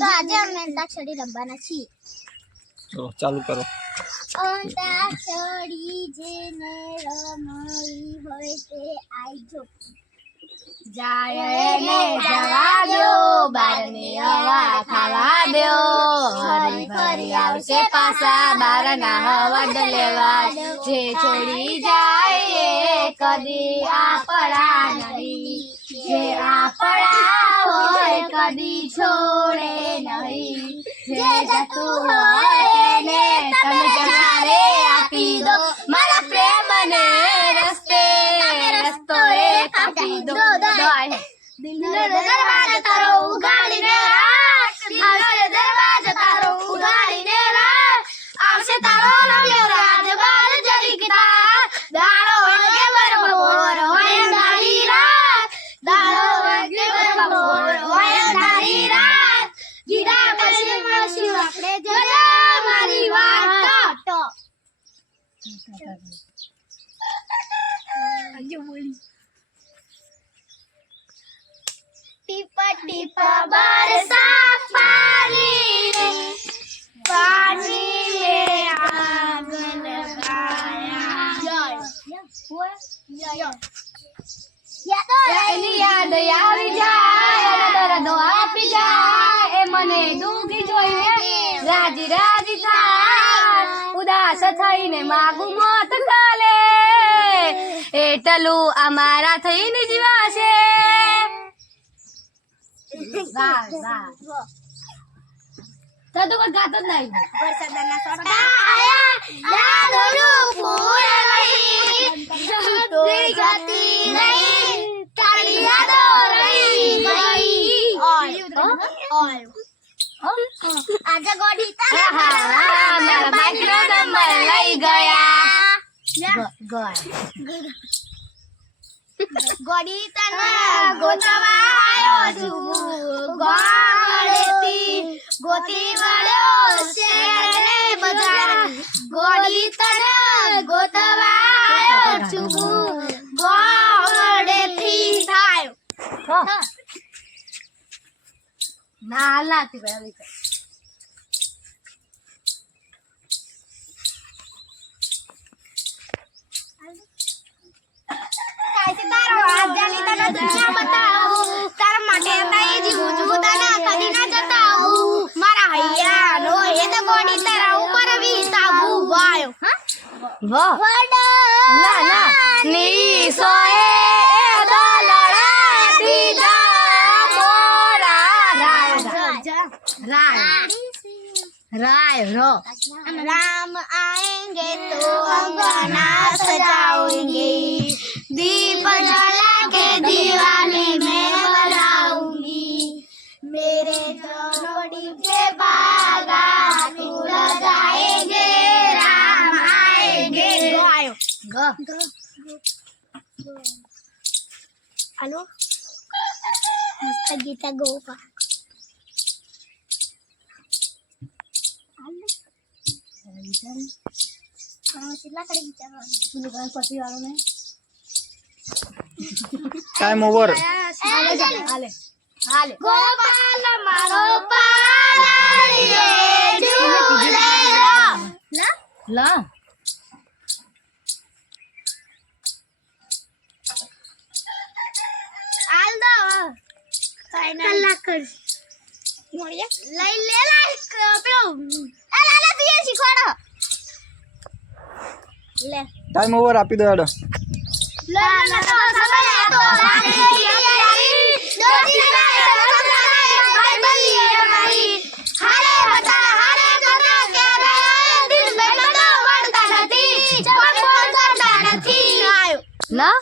તો આજે અમે અંતાક્ષરી રમવાના છીએ. ચલો ચાલુ કરો. અંતાક્ષરી જેને રમવી હોય તે આવજો. જાય ને જવા દો, બારને હવા ખાવા દો, ફરી ફરી આવશે પાછા બારના હવડ લેવા. જે છોડી જાય એ કદી આપણા નહીં, જે આપણા હોય કદી છોડે નહીં. જે જતું હોય એને તમે જણારે આપી દો, મારા પ્રેમને રસ્તે રસ્તો એક આપી દો. દિલનો દરવાજો તારો ઉગાડીને રાખ, દિલનો દરવાજો તારો ઉગાડીને રાખ. આવશે તારો નવ્યો રાજ બાર જડીકતા, દાડો વાગે બરોબર હોય અંધારી રાત, દાડો વાગે બરોબર હોય અંધારી રાત. ગીતા પછી મળશું આપણે જોજો મારી વાત તો. ટીપા ટીપા બરસા પાણી રે, પાણી રે આગન ગાયા. એની યાદ આવી જાય, દર્દો આપી જાય, એ મને દુખી જોઈને રાજી રાજી થાય. ઉદાસ થઈને માગું મોત કાલે, એટલું અમારા થઈને જીવાશે. વાહ વાહ, તો કોઈ ગાતો જ નહીં. વરસાદના સોટા આયા, યાદોનું ફૂલ નહીં, તૂટી જતી નહીં, તારી યાદો રહી ગઈ. આજે ગોડી મારા બાઈકનો નંબર લઈ ગયા. ગોડી તને ગોતવા આવ્યો છું, ગોળેથી ગોતી વળ્યો શેરને બજાર. ગોડી તને ગોતવા આવ્યો છું, ગોળેથી થાય. ના હાલ નાથી ભાઈ. તારો હાથ જાલી તને દુનિયા બતાવું, તારા માટે તઈ જીવું છું તને કદી ના જતાવું. મારા હૈયાનો એ તો ગોડી તારા ઉપર વિસાવું. વાયો વાહ ના ના ની સોએ દલડા દીધા મોરા રાય રાય રો. राम आएंगे तो अंगना सजाऊंगी, दीप जला के दीवाने में बनाऊंगी. मेरे जोड़ी के बागा फूल जाएंगे, राम आएंगे. हेलो मस्त गीता गोपा. Time over. ગોપાલ મારો પાલડીએ ઝૂલે લા આલ દો કલાક કર લઈ લે લાઈક પેલો એ લાલા તું એ શીખવાડો લે. ટાઈમ ઓવર આપી દો હેડો. લા લા તો સમય તો રાણી દોડી લાય ભાઈ બલી અમારી હારે હતા હારે કરતા કે રે દિલ મેં તો વળતા નથી, જવાન કરતા નથી. આયો લા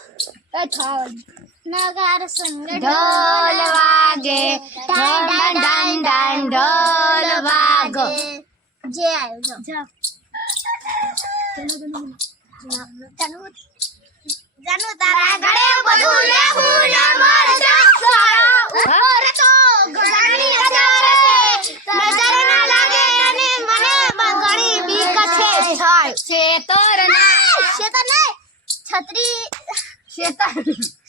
એ થાવ નગાર સંગ ઢોલ વાગે ડન ડન ડન ઢોલ વાગો. જે આયો જો જાનુ તારા ઘરે બધું લેવું ના મળશે. અરે તો ઘણી નજર ના લાગે અને મને ઘણી બીક છે. શેતર શેતર નહીં છત્રી શેતર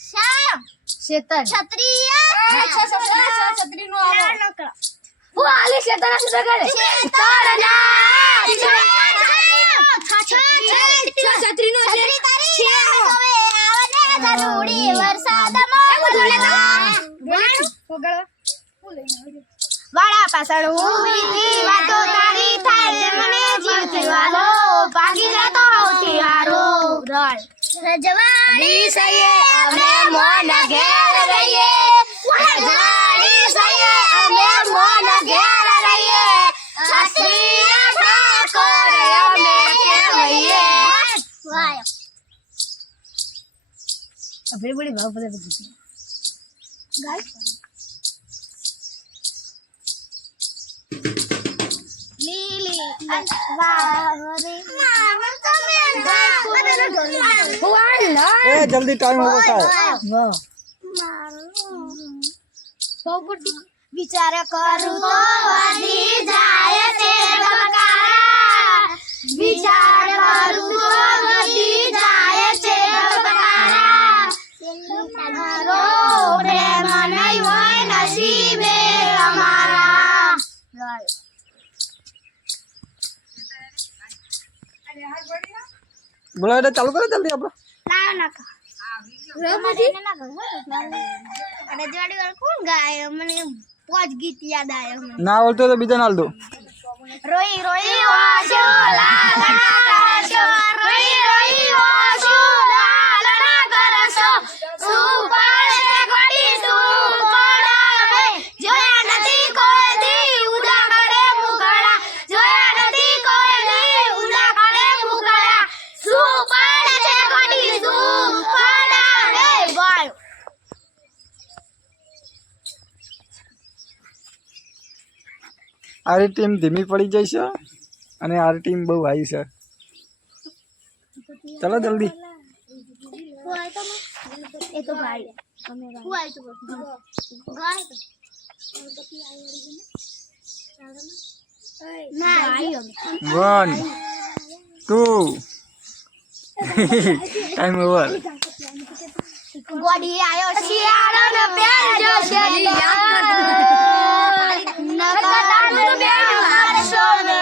શ્યામ શેતર છત્રી છત્રી નો આવો. શેતાના સુધા કરે છત્રીનો છે જરૂરી વરસાદમાં વાળા પાછળ ઊભી વાતો તારી થાય મને જીવથી વાલો ભાગી જતો હોતી હારો રજવાડી સયે અમે મોન ઘેર રહીએ રજવાડી સયે અમે મોન ઘેર રહીએ શાસ્ત્રીય ઠાકોર અમે કહેવાઈએ વાય અભી બડી ભાવ પદે બધી ગાય લીલી વાવરે ए जल्दी टाइम होगा વાહ વિચાર કરું તો વધી જાય છે ધબકારા વિચાર કરું તો વધી જાય છે ધબકારા મારો પ્રેમ નહીં હોય નસીબે અમારા बोला बेटा चालू करो जल्दी आप ના ના રજવાડી વાળા કોણ ગાય મને પોચ ગીત યાદ આવ્યા મને ना बोलते तो बीजा नाल दो રોઈ રોઈ વાજો લાલના કરશો રોઈ રોઈ વાજો લાલના કરશો સુપાળે ઘડી સુપડાવે જોયા નથી કોઈ દી ઉદા કરે મુગડા જોયા નથી કોઈ દી ઉદા કરે મુગડા સુપાળે ઘડી સુપડાવે વાય आरी टीम धीमी पड़ी जाए છે અને આરી ટીમ બહુ હાઈ છે ચલો જલ્દી એ તો ગાય હું આવી તો ગાય ના 1 2 टाइम ओवर ગોડી આયો શિયાળો ને પેરજો નકતાનું બેન મારશો ને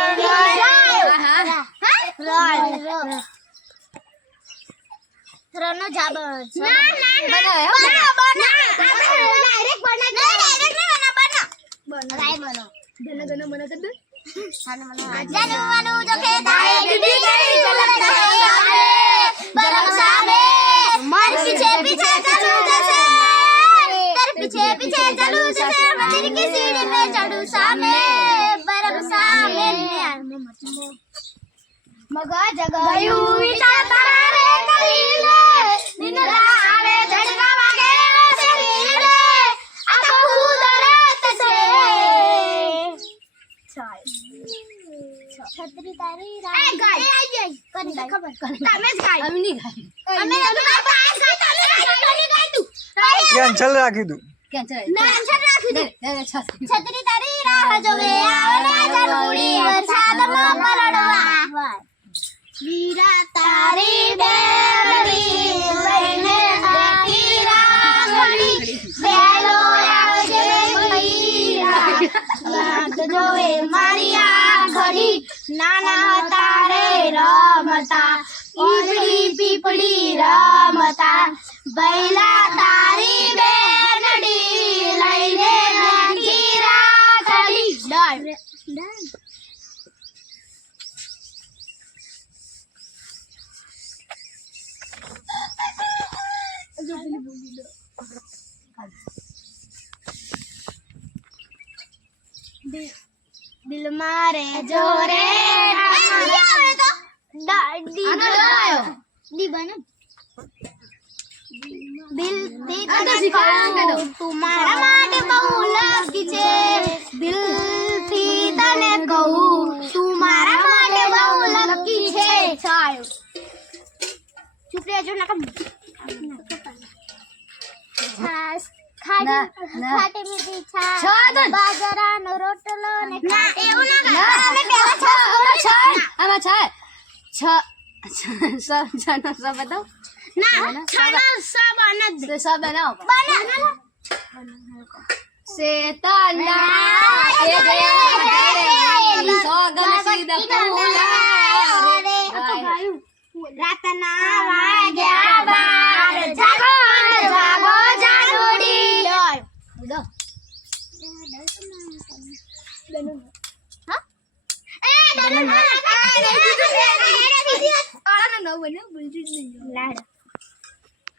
ત્રણનો જાબ ના ડાયરેક્ટ બના જાનવાનું જો કે તારે દીદી ગઈ ઝલક સામે બરફ સામે मन पीछे पीछे चलू जैसे तेरे पीछे पीछे चलू जैसे मंदिर की सीढ़ी पे चढ़ू सामने बरफ सामने मगा जगायू विचार तारे करीले दिन रावे झड़का वागे शरीरे आंख खुदरे तसे छतरी तारी रात ए गाय करी खबर તમે જ ગાય અમે નહીં ગાય અમે પાસ ગાય તમે ગાય તું કેન્સલ રાખી દઉં કેન્સલ ના આન્સર રાખી દે છત્રી છત્રી તારી રાહ જોવે આવે જરૂરી વરસાદમાં પલળવા વીરા તારી બેલડી લઈને આખી રાખડી બેલો આવજે મૈયા યાદ જોવે મારી આખડી નાના તારે રમતા પીપળી પીપળી રમતા બૈલા તારી બેલડી લઈને આખી રાખડી ડર દિલ મારે જોરે દિલ થી તને કહું તું મારા માટે બહુ લકી છે દિલ થી તને કહું તું મારા માટે બહુ લકી છે ચાલ ચૂપ રહેજો ના છાસ ખાટી મીઠી છાસ બાજરાનો રોટલો ને ના એવું ના અમે પેલા છાસ આમાં છે છ છનો સ બતાવ ના છાનો સ બને તો સ બનાવો બને શેતાના એ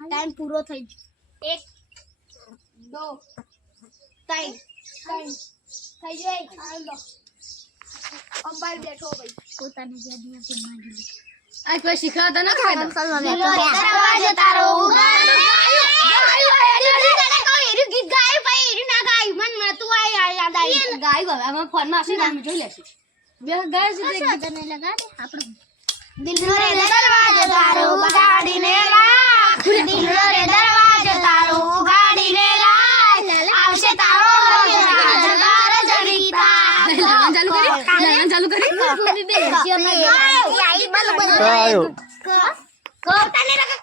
ટાઈમ પૂરો થઈ ગયો 1 2 3 થઈ જાય હાલો અંબાર બેઠો ભાઈ પોતાની યાદમાં પણ માંગી આ કોઈ શીખવાતા ન ખાતા દરવાજો તારો ઉગાડ ગીત ગાયું ભાઈ એરી ના ગાયું મન તું આ યાદ આવી ગાય હવે આમાં ફોન માં હશે ને અમે જોઈ લેશું બે ગાય છે તે તને લગા દે આપણો દિલનો રે દરવાજો તારો ઉગાડીને રાખ દિલનો રે દરવાજો તારો ઉગાડીને રાખ આવશે તારો જગાર જડીતા લાવવાનું ચાલુ કરી આઈ બલ બલ આયો કો તને લગા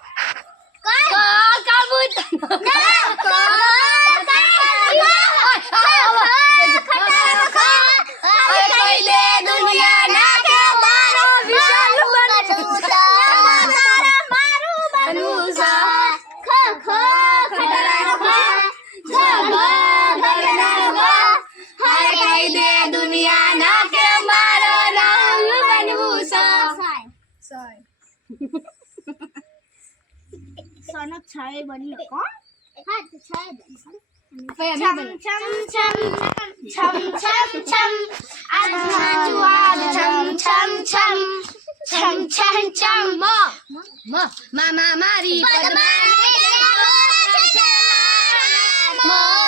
સોનો છાય બની કોણ હા તો છાય બની છમ છમ છમ છમ છમ છમ આજના જુવાદ છમ છમ છમ છમ છમ છમ મારી પદ્માને મોર